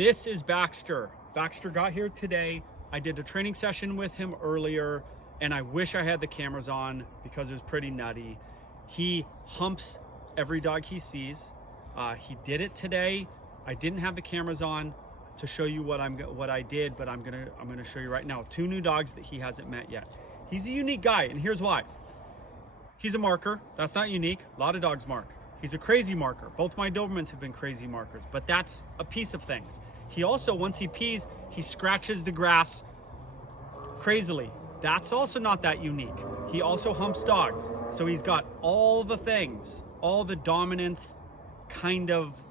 This is Baxter. Baxter got here today. I did a training session with him earlier, and I wish I had the cameras on because it was pretty nutty. He humps every dog he sees. He did it today. I didn't have the cameras on to show you what I did, but I'm gonna show you right now. 2 new dogs that he hasn't met yet. He's a unique guy, and here's why. He's a marker. That's not unique. A lot of dogs mark. He's a crazy marker. Both my Dobermans have been crazy markers, but that's a piece of things. He also, once he pees, he scratches the grass crazily. That's also not that unique. He also humps dogs. So he's got all the things, all the dominance kind of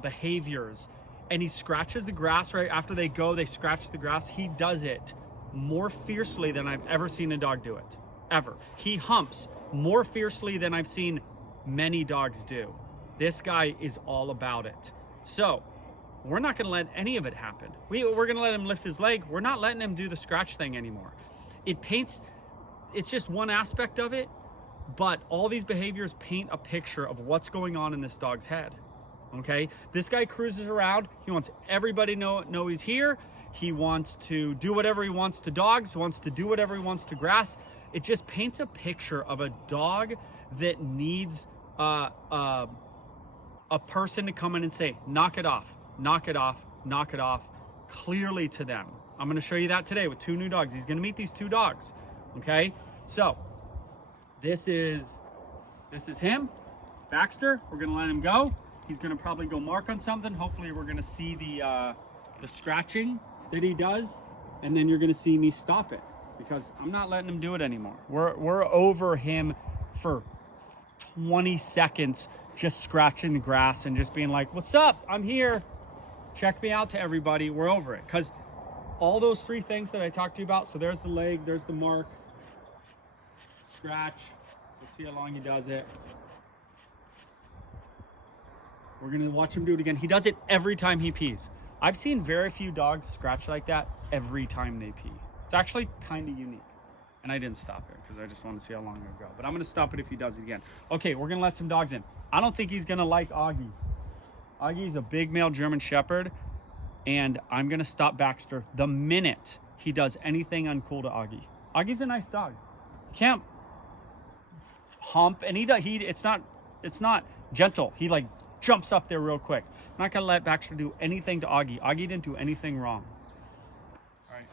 behaviors. And he scratches the grass right after they go, they scratch the grass. He does it more fiercely than I've ever seen a dog do it, ever. He humps more fiercely than I've seen many dogs do. This guy is all about it. So we're not gonna let any of it happen. We're gonna let him lift his leg. We're not letting him do the scratch thing anymore. It's just one aspect of it, but all these behaviors paint a picture of what's going on in this dog's head, okay? This guy cruises around. He wants everybody to know he's here. He wants to do whatever he wants to dogs, wants to do whatever he wants to grass. It just paints a picture of a dog that needs a person to come in and say, knock it off, knock it off, knock it off, clearly to them. I'm gonna show you that today with 2 new dogs. He's gonna meet these 2 dogs, okay? So, this is him, Baxter. We're gonna let him go. He's gonna probably go mark on something. Hopefully we're gonna see the scratching that he does, and then you're gonna see me stop it because I'm not letting him do it anymore. We're over him for 20 seconds just scratching the grass and just being like, what's up, I'm here, check me out to everybody. We're over it because all those 3 things that I talked to you about, so there's the leg, there's the mark, scratch, let's see how long he does it. We're gonna watch him do it again. He does it every time he pees. I've seen very few dogs scratch like that every time they pee. It's actually kind of unique. And I didn't stop it because I just want to see how long it'll go. But I'm going to stop it if he does it again. Okay, we're going to let some dogs in. I don't think he's going to like Augie. Augie's a big male German Shepherd. And I'm going to stop Baxter the minute he does anything uncool to Augie. Augie's a nice dog. Can't hump. And it's not gentle. He like jumps up there real quick. I'm not going to let Baxter do anything to Augie. Augie didn't do anything wrong. All right.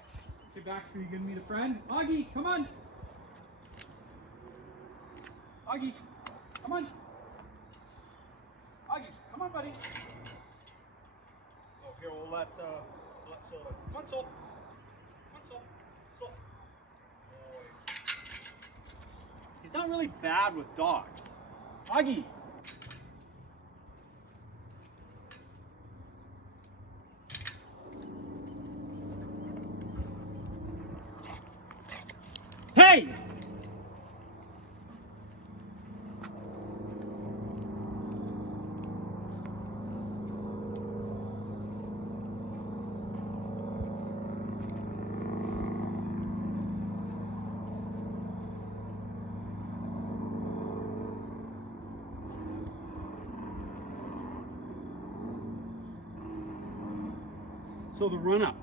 Hey, Baxter, you gonna meet a friend? Augie, come on. Augie, come on. Augie, come on, buddy. Oh, here, we'll let Soul in. Come on, Soul. Come on, Soul. Soul. Oh, he's not really bad with dogs. Augie. Hey! So the run-up.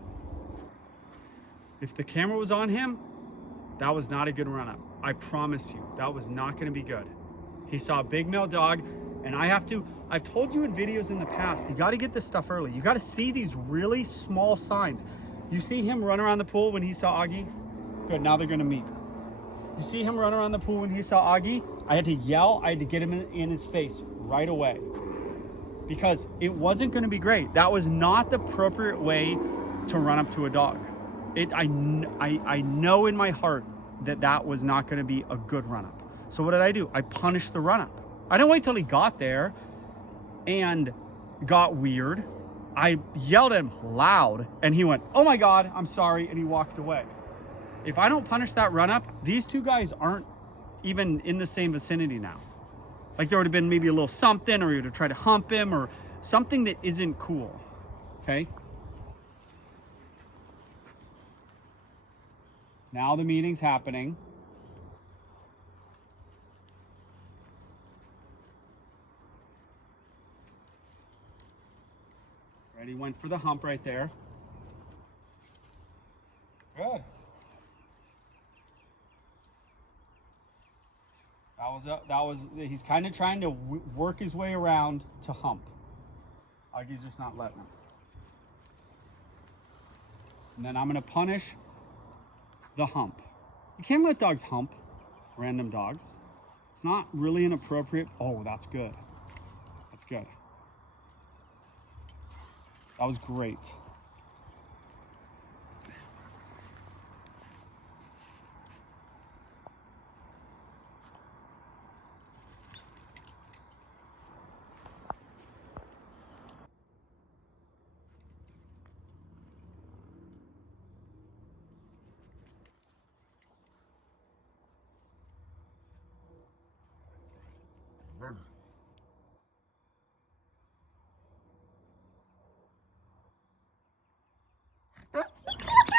If the camera was on him, that was not a good run-up. I promise you, that was not gonna be good. He saw a big male dog, and I've told you in videos in the past, you gotta get this stuff early. You gotta see these really small signs. You see him run around the pool when he saw Augie? Good, now they're gonna meet. You see him run around the pool when he saw Augie? I had to yell, I had to get him in his face right away. Because it wasn't gonna be great. That was not the appropriate way to run up to a dog. I know in my heart that was not going to be a good run-up. So what did I do? I punished the run-up. I didn't wait till he got there and got weird. I yelled at him loud and he went, oh my God, I'm sorry, and he walked away. If I don't punish that run-up, these 2 guys aren't even in the same vicinity now. Like there would have been maybe a little something, or he would have tried to hump him or something that isn't cool, okay? Now the meeting's happening. Ready? he went for the hump right there. Good. He's kind of trying to work his way around to hump. Augie's just not letting him. And then I'm going to punish the hump. You can't let dogs hump, random dogs. It's not really an appropriate. Oh, that's good. That's good. That was great.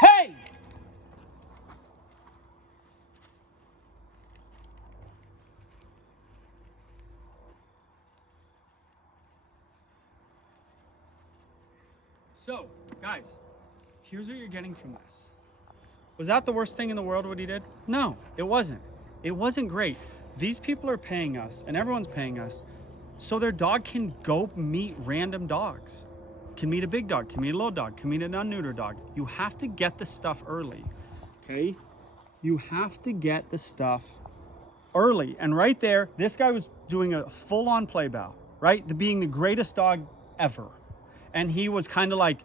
Hey! So, guys, here's what you're getting from this. Was that the worst thing in the world what he did? No, it wasn't. It wasn't great. These people are paying us, and everyone's paying us, so their dog can go meet random dogs. Can meet a big dog, can meet a little dog, can meet an unneutered dog. You have to get the stuff early, okay? You have to get the stuff early. And right there, this guy was doing a full-on play bow, right? Being the greatest dog ever. And he was kind of like,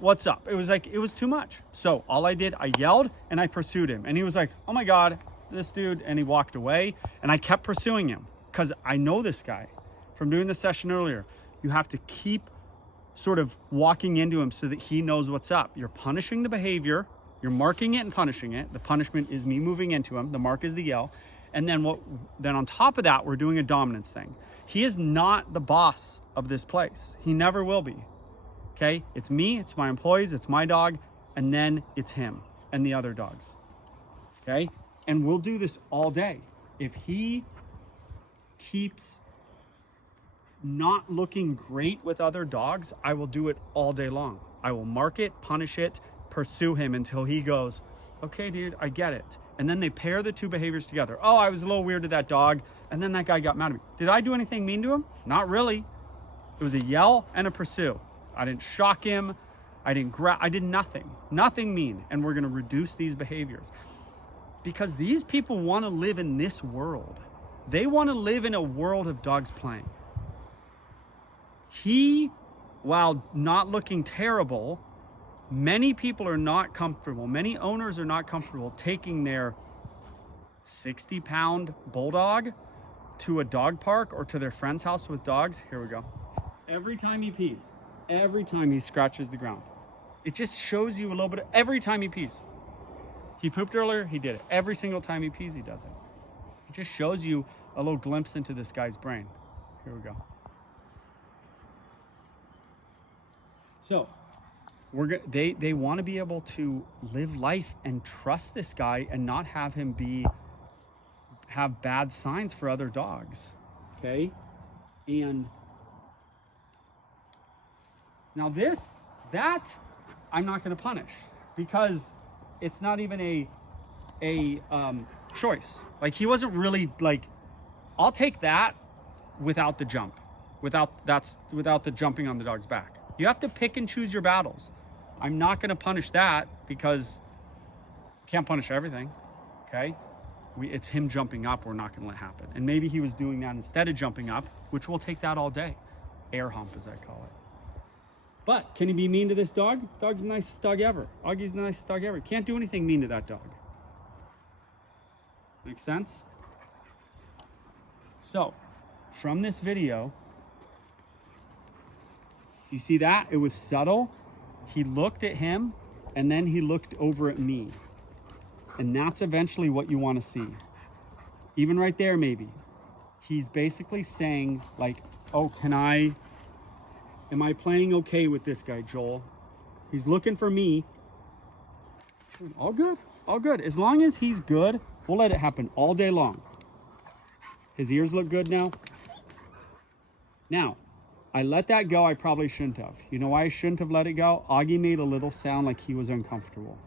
what's up? It was too much. So all I did, I yelled and I pursued him. And he was like, oh my God, this dude. And he walked away and I kept pursuing him because I know this guy from doing the session earlier. You have to keep sort of walking into him so that he knows what's up. You're punishing the behavior, you're marking it and punishing it. The punishment is me moving into him. The mark is the yell. And then then on top of that, we're doing a dominance thing. He is not the boss of this place. He never will be. Okay? It's me, it's my employees, it's my dog, and then it's him and the other dogs. Okay? And we'll do this all day. If he keeps not looking great with other dogs, I will do it all day long. I will mark it, punish it, pursue him until he goes, okay, dude, I get it. And then they pair the two behaviors together. Oh, I was a little weird to that dog, and then that guy got mad at me. Did I do anything mean to him? Not really. It was a yell and a pursue. I didn't shock him. I did nothing. Nothing mean. And we're gonna reduce these behaviors. Because these people wanna live in this world. They wanna live in a world of dogs playing. He, while not looking terrible, many people are not comfortable. Many owners are not comfortable taking their 60-pound bulldog to a dog park or to their friend's house with dogs. Here we go. Every time he pees, every time he scratches the ground. It just shows you a little bit, every time he pees. He pooped earlier, he did it. Every single time he pees, he does it. It just shows you a little glimpse into this guy's brain. Here we go. So, they want to be able to live life and trust this guy and not have him have bad signs for other dogs, okay? And now that I'm not going to punish because it's not even a choice. Like, he wasn't really like, I'll take that without the jump, without the jumping on the dog's back. You have to pick and choose your battles. I'm not going to punish that because I can't punish everything, okay? It's him jumping up we're not going to let happen. And maybe he was doing that instead of jumping up, which we'll take that all day. Air hump, as I call it. But can he be mean to this dog? Dog's the nicest dog ever. Augie's the nicest dog ever. Can't do anything mean to that dog. Make sense? So, from this video, you see that? It was subtle. He looked at him, and then he looked over at me. And that's eventually what you want to see. Even right there, maybe. He's basically saying, like, oh, am I playing okay with this guy, Joel? He's looking for me. All good, all good. As long as he's good, we'll let it happen all day long. His ears look good now. Now, I let that go. I probably shouldn't have. You know why I shouldn't have let it go? Augie made a little sound like he was uncomfortable.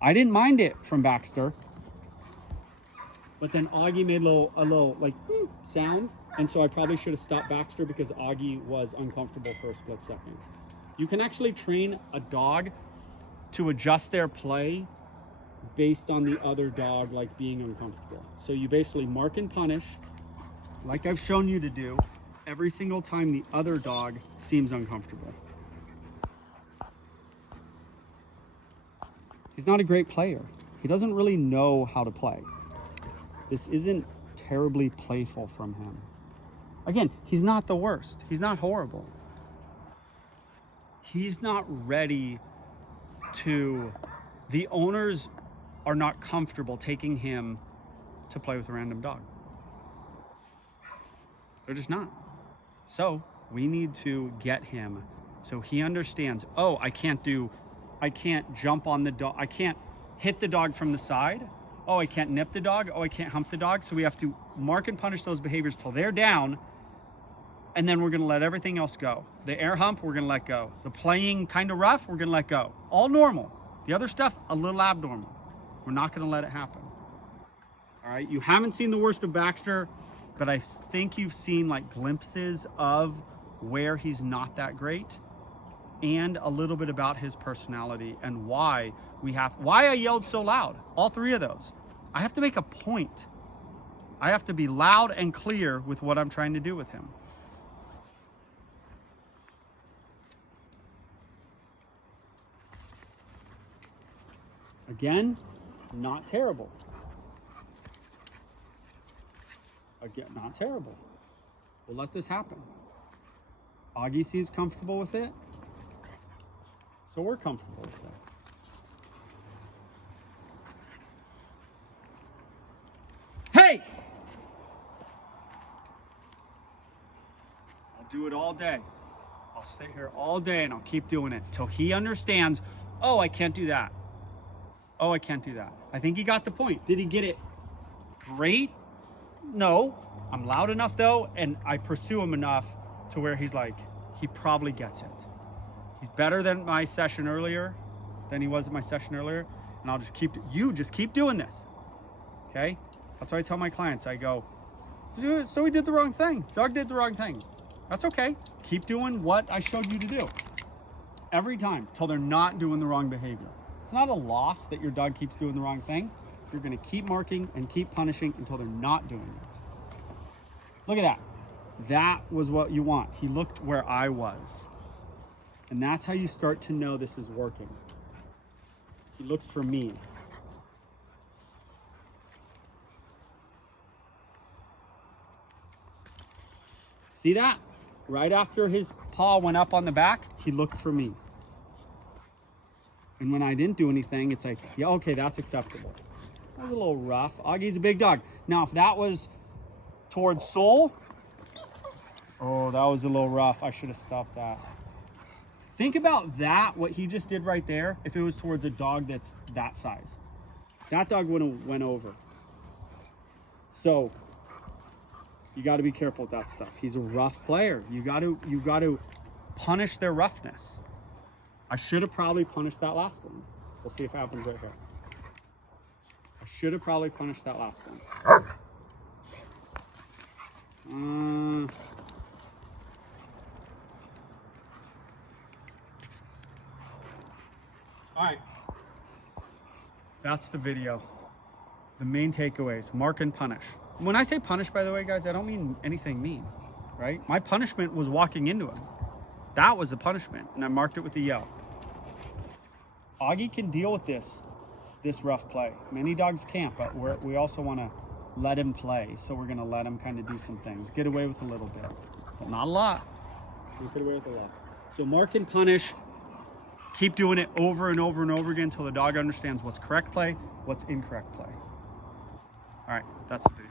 I didn't mind it from Baxter. But then Augie made a little like sound. And so I probably should have stopped Baxter because Augie was uncomfortable for a split second. You can actually train a dog to adjust their play based on the other dog like being uncomfortable. So you basically mark and punish, like I've shown you to do, every single time the other dog seems uncomfortable. He's not a great player. He doesn't really know how to play. This isn't terribly playful from him. Again, he's not the worst. He's not horrible. He's not ready to, the owners are not comfortable taking him to play with a random dog. They're just not. So we need to get him so he understands, oh, I can't jump on the dog. I can't hit the dog from the side. Oh, I can't nip the dog. Oh, I can't hump the dog. So we have to mark and punish those behaviors till they're down. And then we're going to let everything else go. The air hump, we're going to let go. The playing kind of rough, we're going to let go. All normal. The other stuff, a little abnormal. We're not going to let it happen. All right. You haven't seen the worst of Baxter, but I think you've seen like glimpses of where he's not that great and a little bit about his personality and why I yelled so loud. All three of those. I have to make a point. I have to be loud and clear with what I'm trying to do with him. Again, not terrible. Again, not terrible. We'll let this happen. Augie seems comfortable with it, so we're comfortable with it. Hey! I'll do it all day. I'll stay here all day and I'll keep doing it till he understands, oh, I can't do that. Oh, I can't do that. I think he got the point. Did he get it great? No. I'm loud enough though, and I pursue him enough to where he's like, he probably gets it. He's better than my session earlier, than he was in my session earlier, and I'll just keep doing this, okay? That's why I tell my clients, I go, so he did the wrong thing. Doug did the wrong thing. That's okay. Keep doing what I showed you to do. Every time, till they're not doing the wrong behavior. It's not a loss that your dog keeps doing the wrong thing. You're gonna keep marking and keep punishing until they're not doing it. Look at that. That was what you want. He looked where I was. And that's how you start to know this is working. He looked for me. See that? Right after his paw went up on the back, he looked for me. And when I didn't do anything, it's like, yeah, okay, that's acceptable. That was a little rough. Augie's a big dog. Now, if that was towards Soul, oh, that was a little rough. I should have stopped that. Think about that, what he just did right there, if it was towards a dog that's that size. That dog would have went over. So, you got to be careful with that stuff. He's a rough player. You got to punish their roughness. I should have probably punished that last one. We'll see if it happens right here. I should have probably punished that last one. All right. That's the video. The main takeaways, mark and punish. When I say punish, by the way, guys, I don't mean anything mean, right? My punishment was walking into him. That was the punishment, and I marked it with a yell. Augie can deal with this rough play. Many dogs can't, but we also want to let him play, so we're going to let him kind of do some things. Get away with a little bit, but not a lot. Get away with a lot. So mark and punish. Keep doing it over and over and over again until the dog understands what's correct play, what's incorrect play. All right, that's the video.